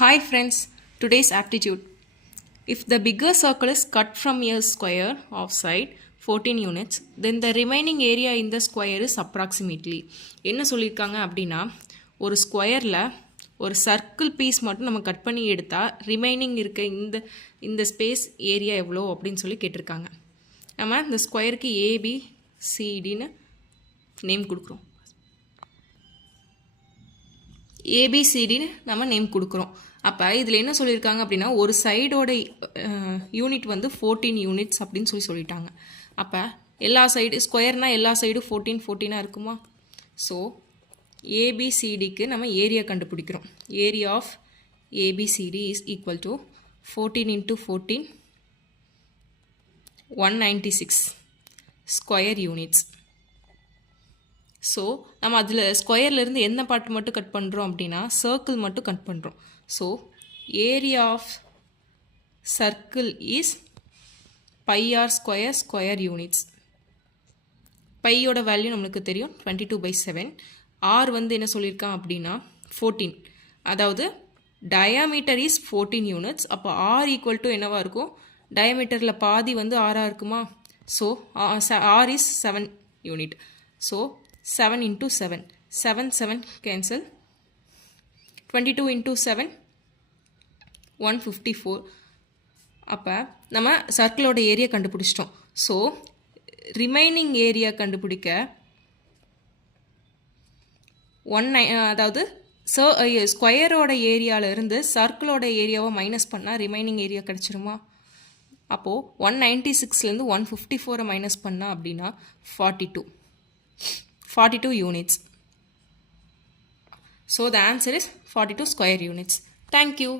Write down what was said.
Hi friends, today's aptitude. If the bigger circle is cut from a square of side 14 units, then the remaining area in the square is approximately. என்ன சொல்லியிருக்காங்க அப்படின்னா ஒரு ஸ்கொயரில் ஒரு circle piece மட்டும் நம்ம cut பண்ணி எடுத்தால் remaining இருக்க இந்த ஸ்பேஸ் ஏரியா எவ்வளோ அப்படின்னு சொல்லி கேட்டிருக்காங்க. நம்ம இந்த ஸ்கொயருக்கு ஏபிசிடின்னு நேம் கொடுக்குறோம். ஏபிசிடின்னு நம்ம நேம் கொடுக்குறோம். அப்போ இதில் என்ன சொல்லியிருக்காங்க அப்படின்னா ஒரு சைடோட யூனிட் வந்து 14 யூனிட்ஸ் அப்படின்னு சொல்லிட்டாங்க. அப்போ எல்லா சைடு ஸ்கொயர்னால் எல்லா சைடும் 14 இருக்குமா? ஸோ ஏபிசிடிக்கு நம்ம ஏரியா கண்டுபிடிக்கிறோம். Area of ABCD is equal to 14 × 14 196 square units. So நம்ம அதில் ஸ்கொயர்லேருந்து எந்த பார்ட் மட்டும் கட் பண்ணுறோம் அப்படின்னா சர்க்கிள் மட்டும் கட் பண்ணுறோம். So area of circle is πr square units. பையோட வேல்யூ நம்மளுக்கு தெரியும் 22/7. ஆர் வந்து என்ன சொல்லியிருக்கான் அப்படின்னா 14, அதாவது டயாமீட்டர் இஸ் 14 யூனிட்ஸ். அப்போ ஆர் ஈக்குவல் டு என்னவாக இருக்கும்? டயாமீட்டரில் பாதி வந்து ஆராக இருக்குமா? So R is 7 unit. So 7 × 7, 7 cancel, 22 × 7 154. அப்போ நம்ம சர்க்கிளோட ஏரியா கண்டுபிடிச்சிட்டோம். ஸோ ரிமைனிங் ஏரியா கண்டுபிடிக்க அதாவது ஸ்கொயரோட ஏரியாவிலேருந்து சர்க்கிளோட ஏரியாவை மைனஸ் பண்ணால் ரிமைனிங் ஏரியா கிடச்சிருமா? அப்போது 196லேருந்து 154 மைனஸ் பண்ணால் அப்படின்னா 42 units. So the answer is 42 square units. Thank you.